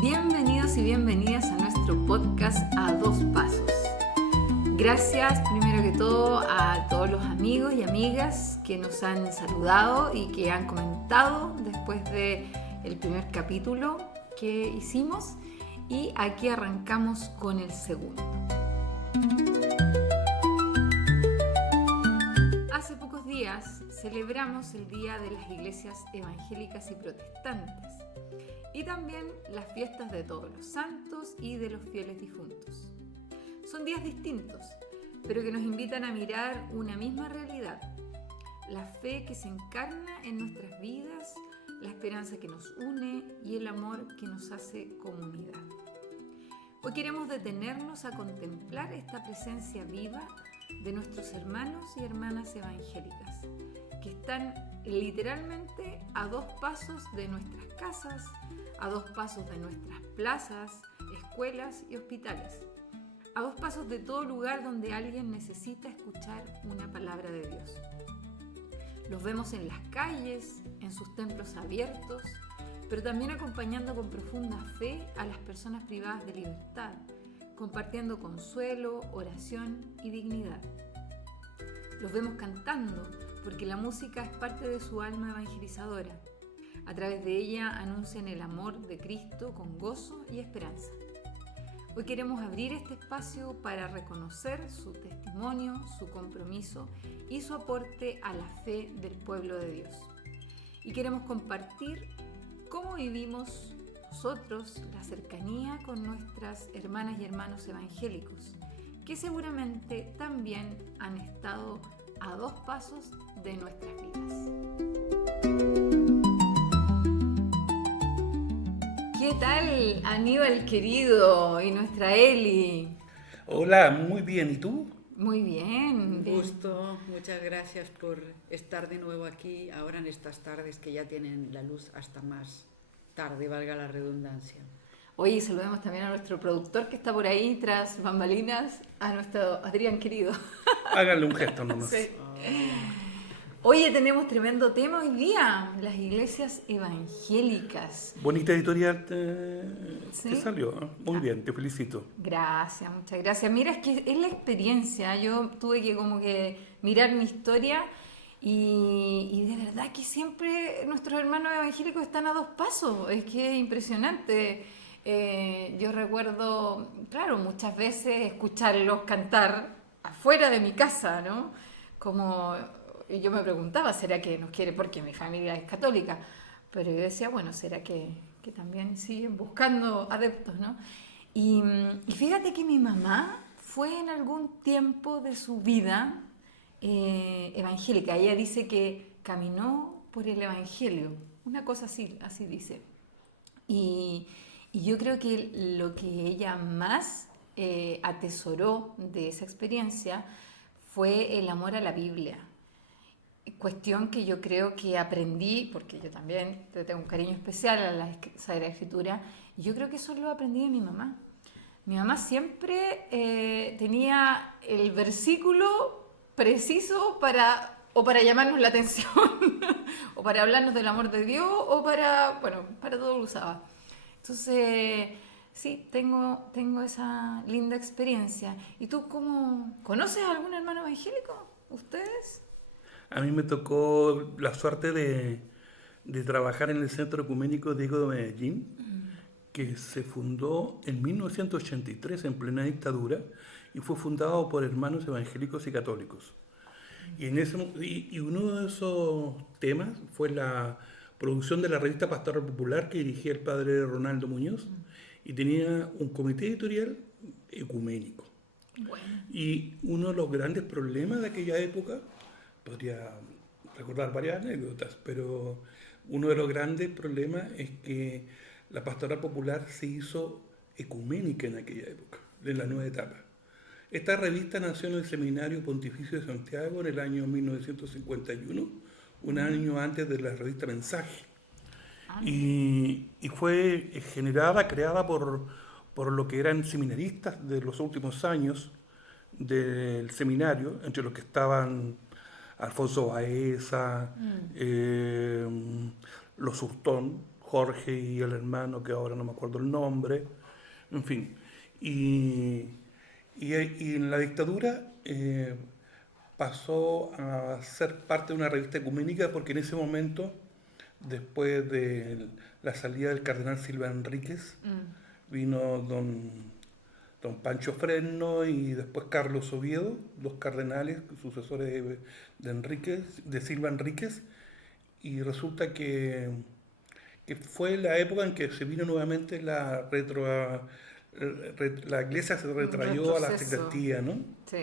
Bienvenidos y bienvenidas a nuestro podcast A Dos Pasos. Gracias primero que todo a todos los amigos y amigas que nos han saludado y que han comentado después del primer capítulo que hicimos, y aquí arrancamos con el segundo. Hace pocos días celebramos el Día de las Iglesias Evangélicas y Protestantes y también las fiestas de todos los santos y de los fieles difuntos. Son días distintos, pero que nos invitan a mirar una misma realidad: la fe que se encarna en nuestras vidas, la esperanza que nos une y el amor que nos hace comunidad. Hoy queremos detenernos a contemplar esta presencia viva de nuestros hermanos y hermanas evangélicas, que están literalmente a dos pasos de nuestras casas, a dos pasos de nuestras plazas, escuelas y hospitales, a dos pasos de todo lugar donde alguien necesita escuchar una palabra de Dios. Los vemos en las calles, en sus templos abiertos, pero también acompañando con profunda fe a las personas privadas de libertad, compartiendo consuelo, oración y dignidad. Los vemos cantando, porque la música es parte de su alma evangelizadora. A través de ella anuncian el amor de Cristo con gozo y esperanza. Hoy queremos abrir este espacio para reconocer su testimonio, su compromiso y su aporte a la fe del pueblo de Dios. Y queremos compartir cómo vivimos nosotros la cercanía con nuestras hermanas y hermanos evangélicos, que seguramente también han estado a dos pasos de nuestras vidas. ¿Qué tal, Aníbal querido y nuestra Eli? Hola, muy bien. ¿Y tú? Muy bien. Un gusto, muchas gracias por estar de nuevo aquí, ahora en estas tardes que ya tienen la luz hasta más tarde, valga la redundancia. Oye, saludemos también a nuestro productor que está por ahí tras bambalinas, a nuestro Adrián querido. Háganle un gesto nomás. Sí. Oye, tenemos tremendo tema hoy día, las iglesias evangélicas. Bonita editorial ¿Sí? te salió, ¿eh? Muy bien, te felicito. Gracias, muchas gracias. Mira, es que es la experiencia. Yo tuve que como que mirar mi historia y de verdad que siempre nuestros hermanos evangélicos están a dos pasos. Es que es impresionante. Yo recuerdo, claro, muchas veces escucharlos cantar afuera de mi casa, ¿no? Como yo me preguntaba, ¿será que nos quiere? Porque mi familia es católica. Pero yo decía, bueno, ¿será que también siguen buscando adeptos, ¿no? Y fíjate que mi mamá fue en algún tiempo de su vida evangélica. Ella dice que caminó por el evangelio, una cosa así dice. Y yo creo que lo que ella más atesoró de esa experiencia fue el amor a la Biblia. Cuestión que yo creo que aprendí, porque yo también tengo un cariño especial a la Sagrada Escritura, y yo creo que eso lo aprendí de mi mamá. Mi mamá siempre tenía el versículo preciso para llamarnos la atención, o para hablarnos del amor de Dios, o para todo lo usaba. Entonces, sí, tengo esa linda experiencia. ¿Y tú conoces a algún hermano evangélico? ¿Ustedes? A mí me tocó la suerte de trabajar en el Centro Ecuménico Diego de Medellín, que se fundó en 1983 en plena dictadura y fue fundado por hermanos evangélicos y católicos. Y uno de esos temas fue la producción de la revista Pastoral Popular que dirigía el padre Ronaldo Muñoz, y tenía un comité editorial ecuménico. Bueno. Y uno de los grandes problemas de aquella época, podría recordar varias anécdotas, pero uno de los grandes problemas es que la pastoral popular se hizo ecuménica en aquella época, en la nueva etapa. Esta revista nació en el Seminario Pontificio de Santiago en el año 1951, un año antes de la revista Mensaje. Y fue creada por lo que eran seminaristas de los últimos años del seminario, entre los que estaban Alfonso Baeza, los Hurtón, Jorge y el hermano, que ahora no me acuerdo el nombre, en fin. Y, y en la dictadura pasó a ser parte de una revista ecuménica porque en ese momento, después de la salida del cardenal Silva Enríquez, vino don Pancho Fresno y después Carlos Oviedo, dos cardenales, sucesores de Enríquez, de Silva Enríquez, y resulta que fue la época en que se vino nuevamente la iglesia se retrayó a la sacristía, ¿no? Sí.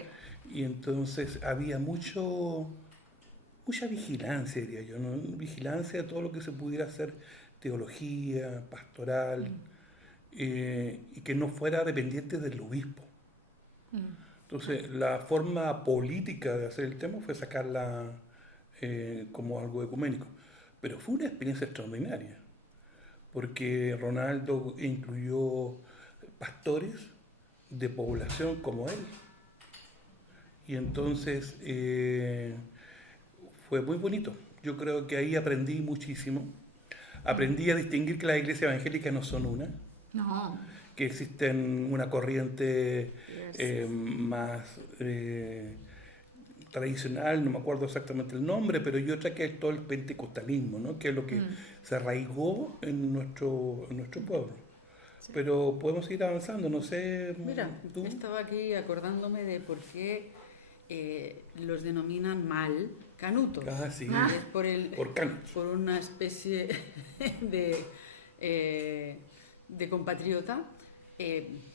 Y entonces había mucha vigilancia, diría yo, ¿no? Vigilancia de todo lo que se pudiera hacer, teología, pastoral, y que no fuera dependiente del obispo. Entonces, la forma política de hacer el tema fue sacarla como algo ecuménico. Pero fue una experiencia extraordinaria, porque Ronaldo incluyó pastores de población como él. Y entonces fue muy bonito. Yo creo que ahí aprendí muchísimo. Aprendí a distinguir que las iglesias evangélicas no son una. No. Que existen una corriente más tradicional, no me acuerdo exactamente el nombre, pero y otra que es todo el pentecostalismo, ¿no? Que es lo que se arraigó en nuestro pueblo. Sí. Pero podemos ir avanzando, no sé. Mira, ¿tú? Estaba aquí acordándome de por qué los denominan mal canutos. Ah, sí. Es por una especie de compatriota,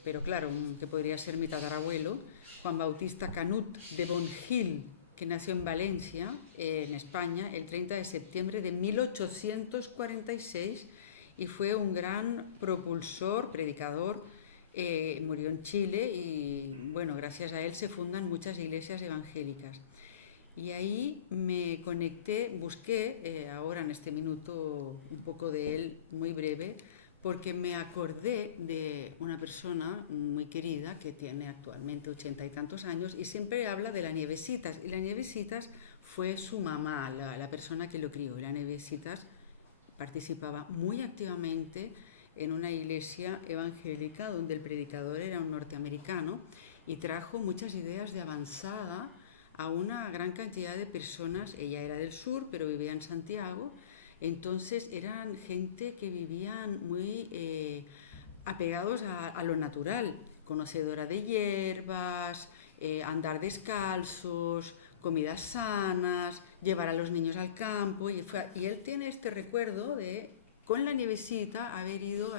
pero claro, que podría ser mi tatarabuelo, Juan Bautista Canut de Bongil, que nació en Valencia, en España, el 30 de septiembre de 1846 y fue un gran propulsor, predicador. Murió en Chile y bueno, gracias a él se fundan muchas iglesias evangélicas. Y ahí me conecté, busqué ahora en este minuto un poco de él, muy breve, porque me acordé de una persona muy querida que tiene actualmente 80 y tantos años y siempre habla de la Nievesitas. Y la Nievesitas fue su mamá, la persona que lo crió. Y la Nievesitas participaba muy activamente en una iglesia evangélica donde el predicador era un norteamericano y trajo muchas ideas de avanzada a una gran cantidad de personas. Ella era del sur, pero vivía en Santiago. Entonces eran gente que vivían muy apegados a lo natural, conocedora de hierbas, andar descalzos, comidas sanas, llevar a los niños al campo. Y él tiene este recuerdo de, con la Nievesita, haber ido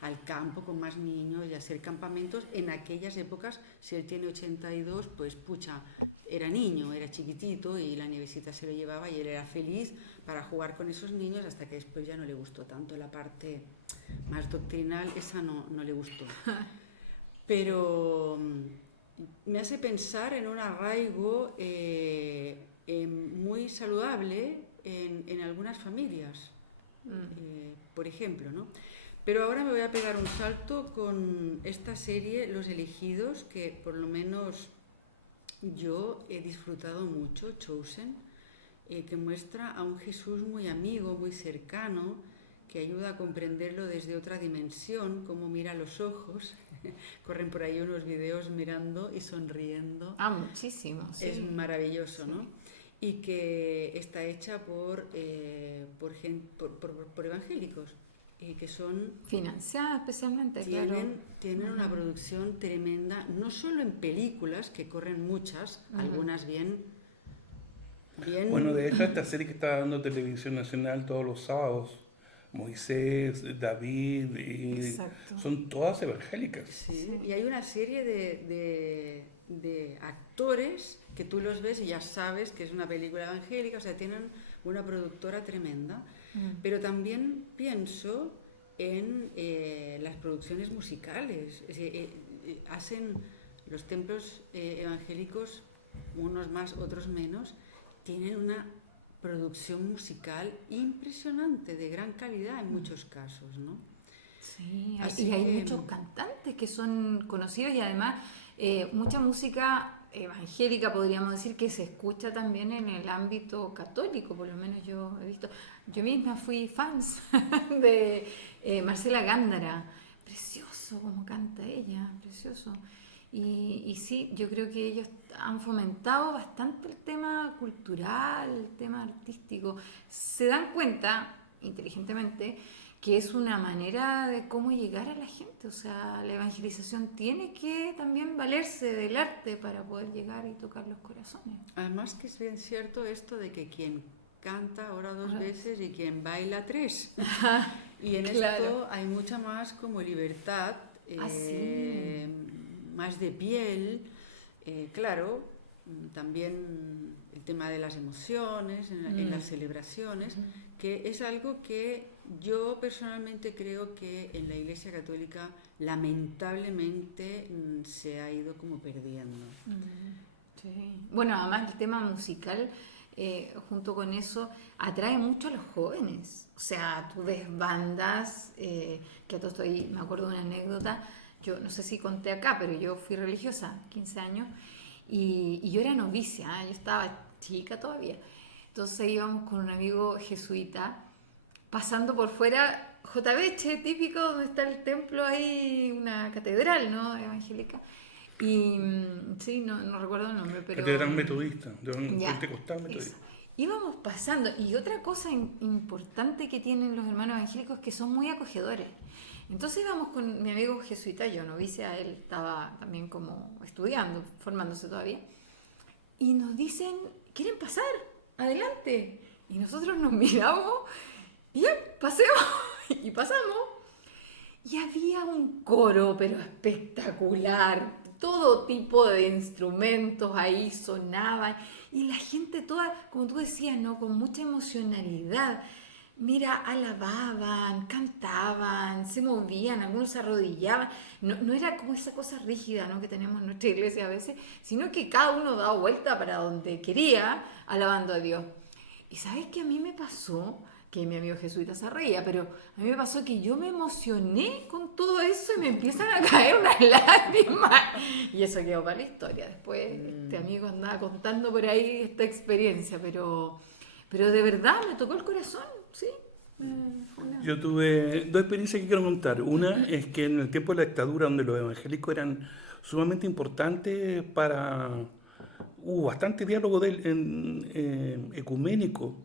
al campo con más niños y hacer campamentos en aquellas épocas. Si él tiene 82, pues pucha, era niño, era chiquitito y la Nievesita se lo llevaba y él era feliz para jugar con esos niños hasta que después ya no le gustó tanto la parte más doctrinal, esa no le gustó. Pero me hace pensar en un arraigo muy saludable en algunas familias, por ejemplo, ¿no? Pero ahora me voy a pegar un salto con esta serie Los Elegidos, que por lo menos yo he disfrutado mucho, Chosen, que muestra a un Jesús muy amigo, muy cercano, que ayuda a comprenderlo desde otra dimensión, cómo mira los ojos. Corren por ahí unos videos mirando y sonriendo. Ah, muchísimo, sí. Es maravilloso, sí, ¿no? Y que está hecha por evangélicos. Que son financiada especialmente, tienen una producción tremenda, no solo en películas, que corren muchas, algunas bien. Bueno, de hecho, esta serie que está dando Televisión Nacional todos los sábados, Moisés, David, son todas evangélicas. Sí, y hay una serie de actores que tú los ves y ya sabes que es una película evangélica, o sea, tienen una productora tremenda. Pero también pienso en las producciones musicales. Hacen los templos evangélicos, unos más, otros menos, tienen una producción musical impresionante, de gran calidad en muchos casos, ¿no? Sí, y hay muchos cantantes que son conocidos y además mucha música evangélica, podríamos decir, que se escucha también en el ámbito católico, por lo menos yo he visto. Yo misma fui fans de Marcela Gándara. Precioso como canta ella, precioso. Y sí, yo creo que ellos han fomentado bastante el tema cultural, el tema artístico. Se dan cuenta, inteligentemente, que es una manera de cómo llegar a la gente. O sea, la evangelización tiene que también valerse del arte para poder llegar y tocar los corazones. Además que es bien cierto esto de que quien canta ora 2 veces y quien baila 3. Y en Claro. esto hay mucha más como libertad, Sí. más de piel, claro, también el tema de las emociones en las celebraciones, que es algo que yo personalmente creo que en la Iglesia Católica lamentablemente se ha ido como perdiendo. Sí. Bueno, además el tema musical, junto con eso, atrae mucho a los jóvenes. O sea, tú ves bandas, que a todo esto ahí me acuerdo de una anécdota, yo no sé si conté acá, pero yo fui religiosa, 15 años, y yo era novicia, yo estaba chica todavía. Entonces íbamos con un amigo jesuita, pasando por fuera, JBH, típico, donde está el templo ahí, una catedral, ¿no? Evangélica. Y sí, no recuerdo el nombre, pero... Catedral metodista, de un Ya, pentecostal eso. metodista. Íbamos pasando, y otra cosa importante que tienen los hermanos evangélicos es que son muy acogedores. Entonces íbamos con mi amigo jesuita, yo novicia, él estaba también como estudiando, formándose todavía, y nos dicen, ¿quieren pasar? Adelante. Y nosotros nos miramos y ya, pasemos. Y pasamos. Y había un coro, pero espectacular. Todo tipo de instrumentos ahí sonaban. Y la gente toda, como tú decías, ¿no? Con mucha emocionalidad. Mira, alababan, cantaban, se movían, algunos se arrodillaban. No era como esa cosa rígida, ¿no? Que tenemos en nuestra iglesia a veces, sino que cada uno daba vuelta para donde quería, alabando a Dios. Y ¿sabes qué a mí me pasó? Que mi amigo jesuita se reía, pero a mí me pasó que yo me emocioné con todo eso y me empiezan a caer unas lágrimas. Y eso quedó para la historia. Después este amigo andaba contando por ahí esta experiencia, pero de verdad me tocó el corazón, sí. Yo tuve dos experiencias que quiero contar. Una es que en el tiempo de la dictadura, donde los evangélicos eran sumamente importantes para... Hubo bastante diálogo ecuménico.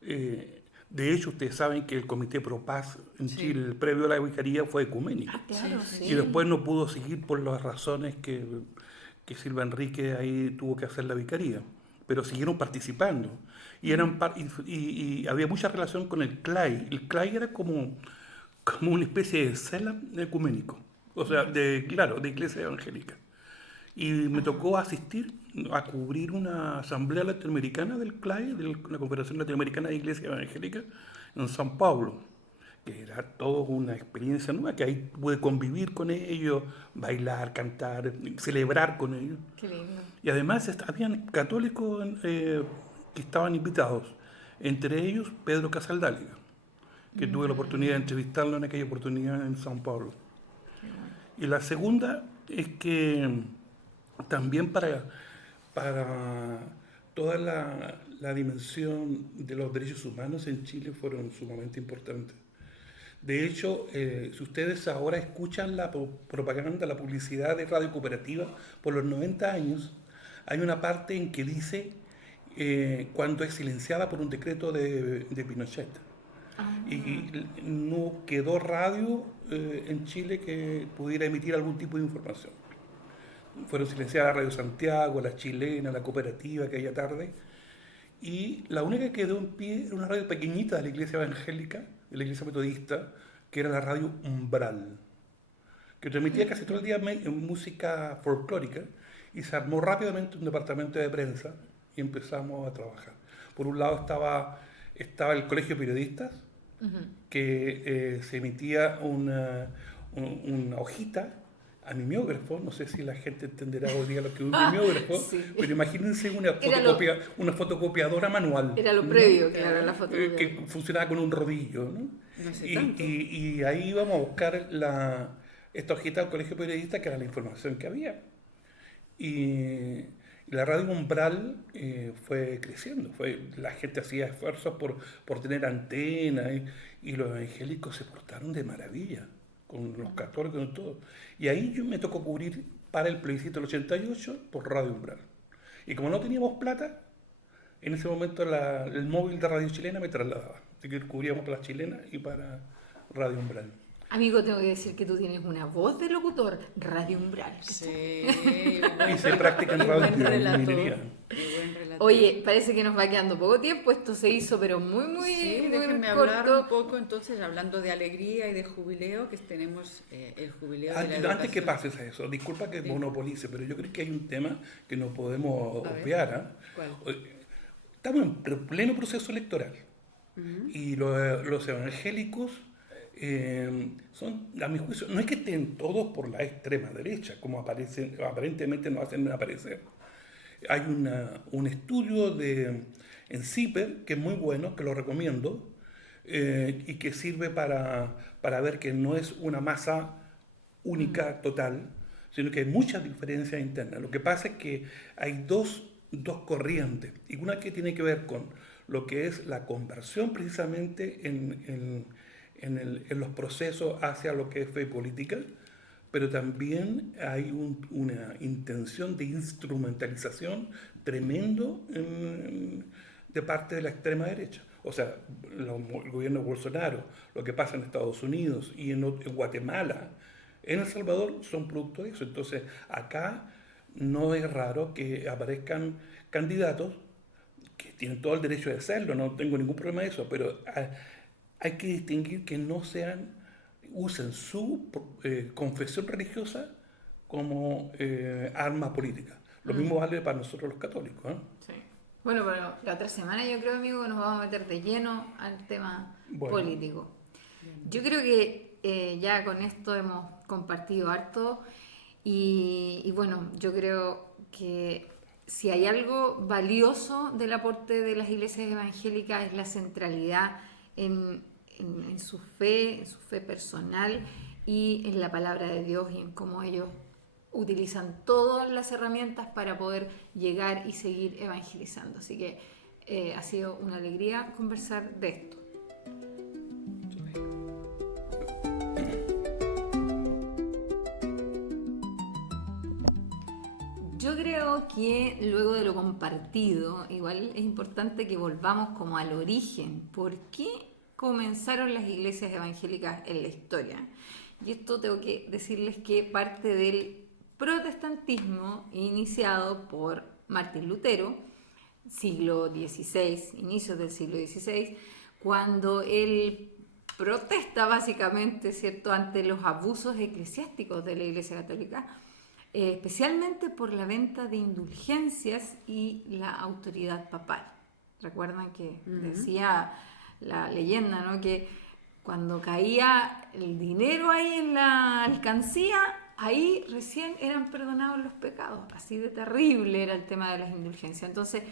De hecho, ustedes saben que el Comité Pro Paz en Sí. Chile, previo a la vicaría, fue ecuménico. Ah, claro, Sí, sí. Y después no pudo seguir por las razones que Silva Enrique ahí tuvo que hacer la vicaría. Pero siguieron participando. Y, y había mucha relación con el CLAI. El CLAI era como una especie de cela ecuménico. O sea, claro, de iglesia evangélica. Y me tocó asistir a cubrir una asamblea latinoamericana del CLAI, de la Confederación Latinoamericana de Iglesias Evangélicas, en San Pablo, que era toda una experiencia nueva, que ahí pude convivir con ellos, bailar, cantar, celebrar con ellos. Qué lindo. Y además habían católicos que estaban invitados, entre ellos Pedro Casaldáliga, que tuve la oportunidad de entrevistarlo en aquella oportunidad en San Pablo. Y la segunda es que también para toda la dimensión de los derechos humanos en Chile fueron sumamente importantes. De hecho, si ustedes ahora escuchan la propaganda, la publicidad de Radio Cooperativa por los 90 años, hay una parte en que dice cuando es silenciada por un decreto de Pinochet. Y no quedó radio en Chile que pudiera emitir algún tipo de información. Fueron silenciadas Radio Santiago, La Chilena, La Cooperativa aquella tarde. Y la única que quedó en pie era una radio pequeñita de la iglesia evangélica, de la iglesia metodista, que era la radio Umbral, que transmitía casi todo el día música folclórica, y se armó rápidamente un departamento de prensa y empezamos a trabajar. Por un lado estaba el Colegio de Periodistas, que se emitía una hojita a mimeógrafo. No sé si la gente entenderá hoy día lo que es un mimeógrafo, Sí. pero imagínense Era lo- una fotocopiadora manual. Era lo previo, claro, la foto. Que funcionaba con un rodillo, ¿no? No sé Y, tanto. y ahí íbamos a buscar esta hojita del Colegio Periodista, que era la información que había. Y La radio Umbral fue creciendo, la gente hacía esfuerzos por tener antenas y los evangélicos se portaron de maravilla, con los católicos y todo. Y ahí yo me tocó cubrir para el plebiscito del 88 por Radio Umbral. Y como no teníamos plata, en ese momento el móvil de Radio Chilena me trasladaba. Así que cubríamos para la Chilena y para Radio Umbral. Amigo, tengo que decir que tú tienes una voz de locutor, Radio Umbral. Sí, Hice práctica en radio en minería. Oye, parece que nos va quedando poco tiempo, esto se hizo pero muy Sí, muy déjenme corto. hablar un poco entonces, hablando de alegría y de jubileo, que tenemos el jubileo de la educación. Antes que pases a eso, disculpa que Sí. monopolice, pero yo creo que hay un tema que no podemos A ver. obviar. ¿Ah? ¿Cuál? Estamos en pleno proceso electoral y los evangélicos son, a mi juicio, no es que estén todos por la extrema derecha, como aparentemente nos hacen aparecer. Hay un estudio en CIPER que es muy bueno, que lo recomiendo, y que sirve para ver que no es una masa única, total, sino que hay muchas diferencias internas. Lo que pasa es que hay dos corrientes, y una que tiene que ver con lo que es la conversión precisamente en los procesos hacia lo que es fe política, pero también hay una intención de instrumentalización tremendo de parte de la extrema derecha. O sea, el gobierno de Bolsonaro, lo que pasa en Estados Unidos y en Guatemala, en El Salvador, son producto de eso. Entonces, acá no es raro que aparezcan candidatos que tienen todo el derecho de hacerlo, no tengo ningún problema de eso, pero hay que distinguir que no usen su confesión religiosa como arma política. Lo mismo vale para nosotros los católicos. Sí. Bueno, pero la otra semana yo creo, amigo, que nos vamos a meter de lleno al tema político. Yo creo que ya con esto hemos compartido harto y bueno, yo creo que si hay algo valioso del aporte de las iglesias evangélicas es la centralidad en su fe personal y en la palabra de Dios y en cómo ellos utilizan todas las herramientas para poder llegar y seguir evangelizando. Así que ha sido una alegría conversar de esto. Yo creo que luego de lo compartido, igual es importante que volvamos como al origen. ¿Por qué comenzaron las iglesias evangélicas en la historia? Y esto tengo que decirles que parte del protestantismo iniciado por Martín Lutero, siglo XVI, inicios del siglo XVI, cuando él protesta básicamente, ¿cierto?, ante los abusos eclesiásticos de la Iglesia Católica, especialmente por la venta de indulgencias y la autoridad papal. Recuerdan que decía la leyenda, ¿no?, que cuando caía el dinero ahí en la alcancía, ahí recién eran perdonados los pecados. Así de terrible era el tema de las indulgencias. Entonces,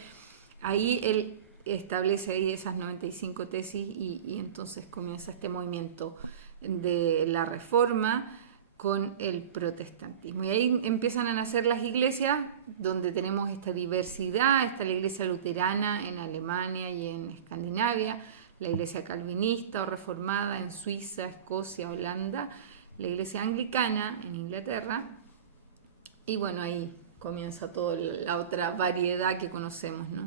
ahí él establece ahí esas 95 tesis y entonces comienza este movimiento de la Reforma con el protestantismo. Y ahí empiezan a nacer las iglesias donde tenemos esta diversidad. Está la iglesia luterana en Alemania y en Escandinavia, la iglesia calvinista o reformada en Suiza, Escocia, Holanda, la iglesia anglicana en Inglaterra, y bueno, ahí comienza toda la otra variedad que conocemos, ¿no?,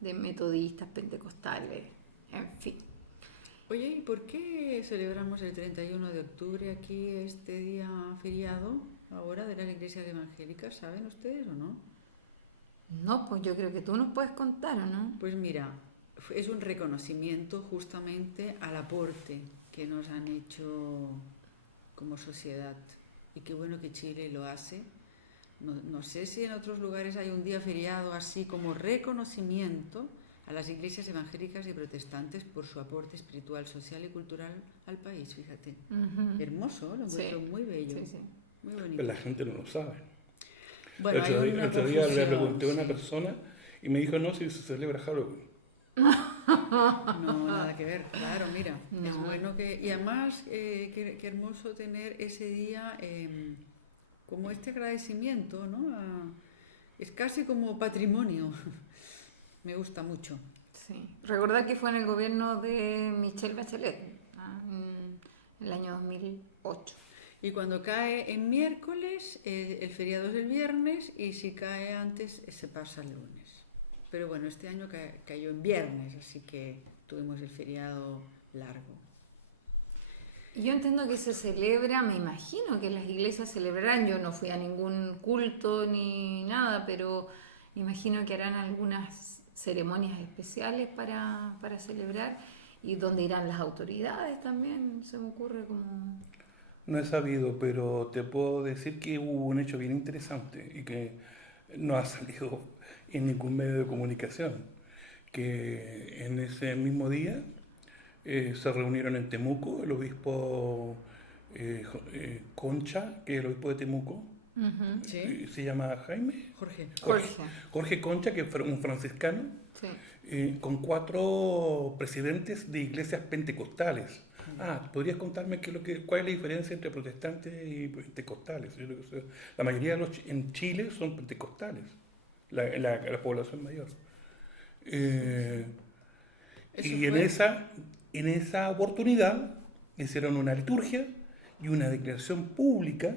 de metodistas, pentecostales, en fin. Oye, ¿y por qué celebramos el 31 de octubre aquí, este día feriado, ahora de las iglesias evangélicas? ¿Saben ustedes o no? No, pues yo creo que tú nos puedes contar, ¿o no? Pues mira, es un reconocimiento justamente al aporte que nos han hecho como sociedad. Y qué bueno que Chile lo hace. No sé si en otros lugares hay un día feriado así como reconocimiento a las iglesias evangélicas y protestantes por su aporte espiritual, social y cultural al país, fíjate. Hermoso, lo encuentro muy bello, muy bonito. Pero la gente no lo sabe. Bueno, el otro día le pregunté a una persona y me dijo, no, si se celebra Halloween. No, nada que ver, claro, mira, No. es bueno que... Y además, qué hermoso tener ese día como este agradecimiento, ¿no?, Es casi como patrimonio. Me gusta mucho. Sí. Recordad que fue en el gobierno de Michelle Bachelet, en el año 2008. Y cuando cae en miércoles, el feriado es el viernes, y si cae antes, se pasa el lunes. Pero bueno, este año cayó en viernes, así que tuvimos el feriado largo. Y yo entiendo que se celebra, me imagino que las iglesias celebrarán, yo no fui a ningún culto ni nada, pero imagino que harán algunas ceremonias especiales para celebrar, y donde irán las autoridades también, se me ocurre como... No he sabido, pero te puedo decir que hubo un hecho bien interesante y que no ha salido en ningún medio de comunicación, que en ese mismo día se reunieron en Temuco el obispo Concha, que es el obispo de Temuco. Uh-huh. ¿Sí? Se llama Jaime. Jorge. Jorge Concha, que fue un franciscano, Sí. con 4 presidentes de iglesias pentecostales. ¿Podrías contarme cuál es la diferencia entre protestantes y pentecostales? Yo creo que la mayoría en Chile son pentecostales, la población mayor. Y en esa oportunidad hicieron una liturgia y una declaración pública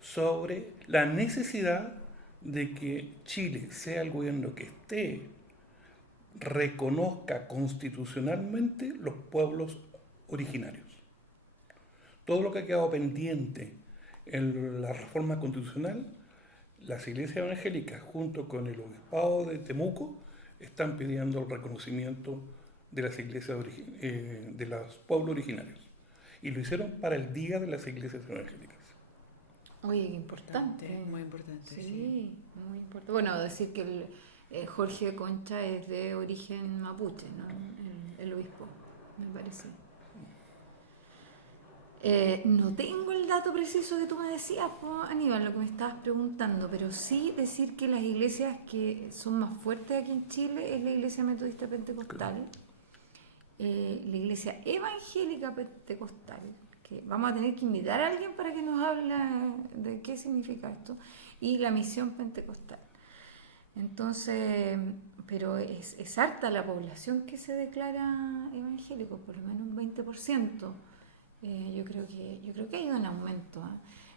sobre la necesidad de que Chile, sea el gobierno que esté, reconozca constitucionalmente los pueblos originarios. Todo lo que ha quedado pendiente en la reforma constitucional, las iglesias evangélicas junto con el obispado de Temuco están pidiendo el reconocimiento de las iglesias de los pueblos originarios. Y lo hicieron para el Día de las Iglesias Evangélicas. Oye, qué importante. Muy importante. Sí, muy importante. Bueno, decir que Jorge Concha es de origen mapuche, ¿no? El obispo, me parece. No tengo el dato preciso que tú me decías, Aníbal, lo que me estabas preguntando, pero sí decir que las iglesias que son más fuertes aquí en Chile es la Iglesia Metodista Pentecostal, la Iglesia Evangélica Pentecostal, que vamos a tener que invitar a alguien para que nos hable de qué significa esto, y la Misión Pentecostal. Entonces, pero es harta la población que se declara evangélico, por lo menos un 20%. Yo creo que ha ido en aumento.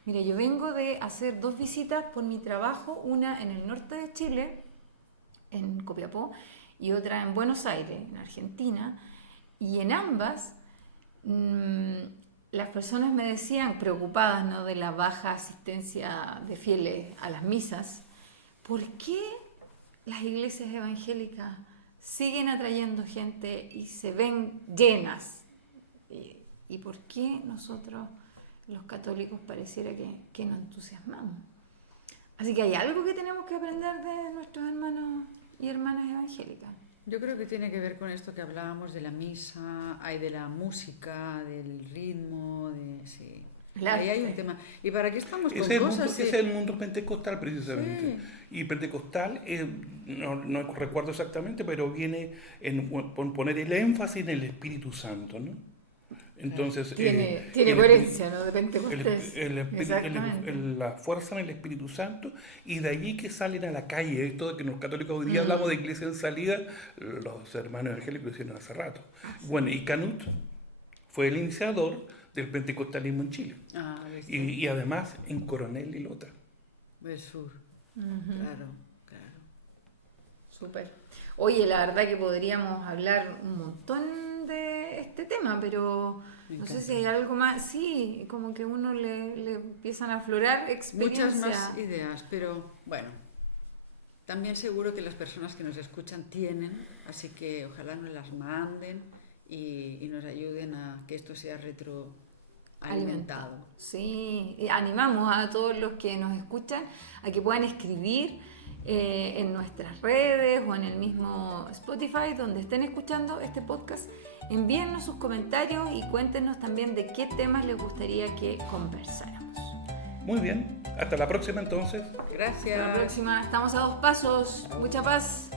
Mira, yo vengo de hacer 2 visitas por mi trabajo, una en el norte de Chile, en Copiapó, y otra en Buenos Aires, en Argentina, y en ambas las personas me decían, preocupadas, ¿no?, de la baja asistencia de fieles a las misas, ¿por qué las iglesias evangélicas siguen atrayendo gente y se ven llenas? ¿Y por qué nosotros, los católicos, pareciera que nos entusiasmamos? Así que hay algo que tenemos que aprender de nuestros hermanos y hermanas evangélicas. Yo creo que tiene que ver con esto que hablábamos de la misa, de la música, del ritmo, sí. Ahí hay un tema. ¿Y para qué estamos con cosas? Ese es el mundo pentecostal, precisamente. Sí. Y pentecostal, no recuerdo exactamente, pero viene por poner el énfasis en el Espíritu Santo, ¿no? Entonces, tiene coherencia, ¿no?, de Pentecostés. La fuerza en el Espíritu Santo, y de allí que salen a la calle. Esto de que los católicos hoy día hablamos de iglesia en salida, los hermanos evangélicos lo hicieron hace rato. Bueno, y Canut fue el iniciador del pentecostalismo en Chile. Y además en Coronel y Lota. Del sur. Claro. Súper. Oye, la verdad que podríamos hablar un montón de este tema, pero no sé si hay algo más. Sí, como que uno le empiezan a aflorar experiencias. Muchas más ideas, pero bueno, también seguro que las personas que nos escuchan tienen, así que ojalá nos las manden y nos ayuden a que esto sea retroalimentado. Sí, animamos a todos los que nos escuchan a que puedan escribir en nuestras redes o en el mismo Spotify donde estén escuchando este podcast. Envíennos sus comentarios y cuéntenos también de qué temas les gustaría que conversáramos. Muy bien, hasta la próxima entonces. Gracias. Hasta la próxima, estamos a 2 pasos. Mucha paz.